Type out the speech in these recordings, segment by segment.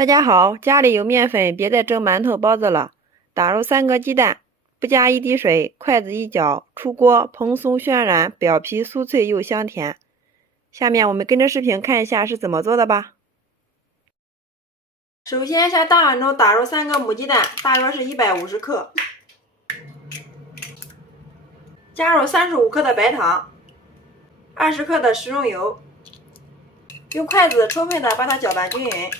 大家好，家里有面粉，别再蒸馒头、包子了。打入3个鸡蛋，不加一滴水，筷子一搅，出锅，蓬松渲染，表皮酥脆又香甜。下面我们跟着视频看一下是怎么做的吧。首先下大碗中打入3个母鸡蛋，大约是150克，加入35克的白糖，20克的食用油，用筷子充分的把它搅拌均匀。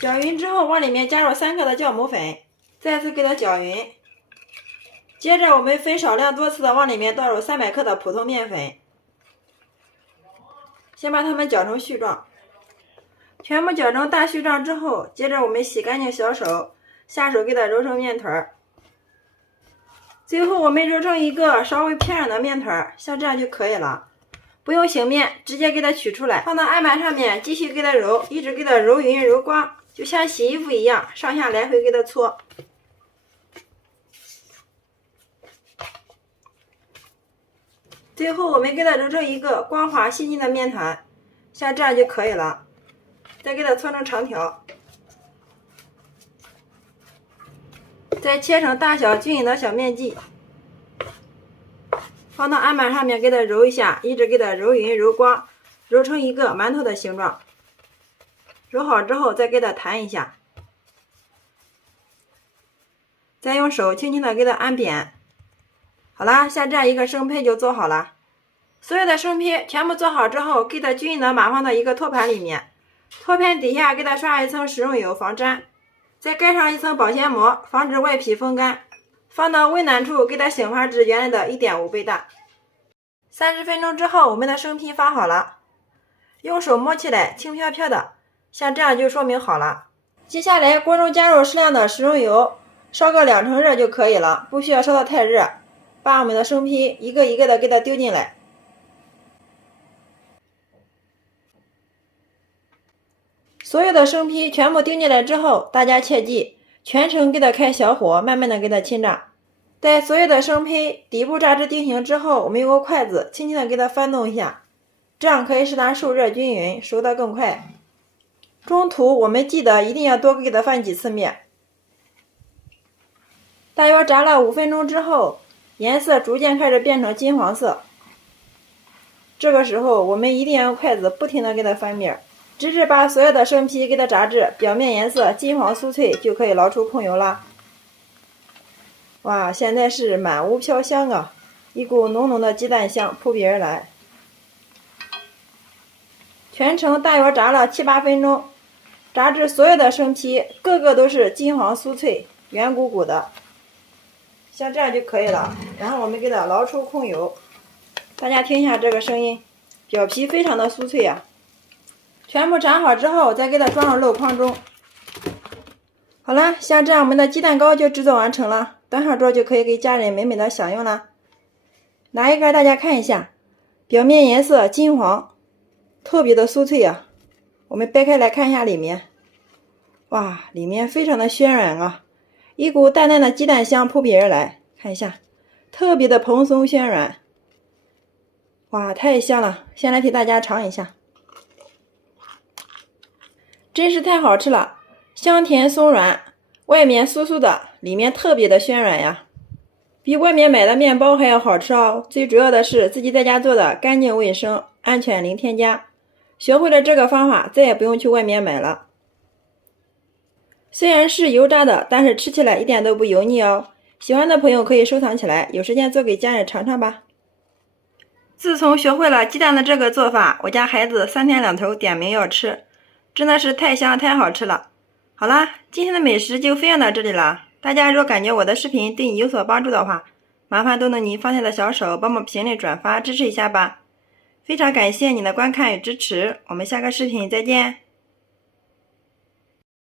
搅匀之后，往里面加入3克的酵母粉，再次给它搅匀。接着我们分少量多次的往里面倒入300克的普通面粉，先把它们搅成絮状。全部搅成大絮状之后，接着我们洗干净小手，下手给它揉成面团。最后我们揉成一个稍微偏软的面团，像这样就可以了。不用醒面，直接给它取出来，放到案板上面继续给它揉，一直给它揉匀揉光，就像洗衣服一样，上下来回给它搓。最后我们给它揉成一个光滑细腻的面团，像这样就可以了。再给它搓成长条，再切成大小均匀的小面剂，放到案板上面给它揉一下，一直给它揉匀揉光，揉成一个馒头的形状。揉好之后再给它弹一下，再用手轻轻的给它按扁。好啦，像这样一个生胚就做好了。所有的生胚全部做好之后，给它均匀的码放到一个托盘里面，托盘底下给它刷一层食用油防粘，再盖上一层保鲜膜，防止外皮风干。放到温暖处给它醒发至原来的 1.5 倍大。30分钟之后，我们的生坯发好了，用手摸起来轻飘飘的，像这样就说明好了。接下来锅中加入适量的食用油，烧个2成热就可以了，不需要烧得太热。把我们的生坯一个一个的给它丢进来。所有的生坯全部丢进来之后，大家切记全程给它开小火，慢慢的给它沁炸。待所有的生坯底部炸至定型之后，我们用个筷子轻轻的给它翻动一下，这样可以使它受热均匀，熟得更快。中途我们记得一定要多给它翻几次面。大约炸了5分钟之后，颜色逐渐开始变成金黄色。这个时候我们一定要用筷子不停的给它翻面，直至把所有的生坯给它炸至表面颜色金黄酥脆，就可以捞出控油了。哇，现在是满屋飘香啊，一股浓浓的鸡蛋香扑鼻而来。全程大约炸了7、8分钟，炸至所有的生坯个个都是金黄酥脆、圆鼓鼓的，像这样就可以了。然后我们给它捞出控油，大家听一下这个声音，表皮非常的酥脆啊。全部炸好之后，再给它装入镂筐中。好了，像这样我们的鸡蛋糕就制作完成了，端上桌就可以给家人美美的享用了。拿一个大家看一下，表面颜色金黄，特别的酥脆啊。我们掰开来看一下里面，哇，里面非常的暄软啊，一股淡淡的鸡蛋香扑鼻而来，看一下，特别的蓬松暄软。哇，太香了，先来替大家尝一下。真是太好吃了，香甜松软，外面酥酥的，里面特别的暄软呀，比外面买的面包还要好吃哦。最主要的是自己在家做的干净卫生，安全零添加。学会了这个方法，再也不用去外面买了。虽然是油炸的，但是吃起来一点都不油腻哦。喜欢的朋友可以收藏起来，有时间做给家人尝尝吧。自从学会了鸡蛋的这个做法，我家孩子3天2头点名要吃，真的是太香太好吃了。好啦，今天的美食就分享到这里了。大家若感觉我的视频对你有所帮助的话，麻烦动动你方便的小手，帮忙评论转发支持一下吧。非常感谢你的观看与支持，我们下个视频再见。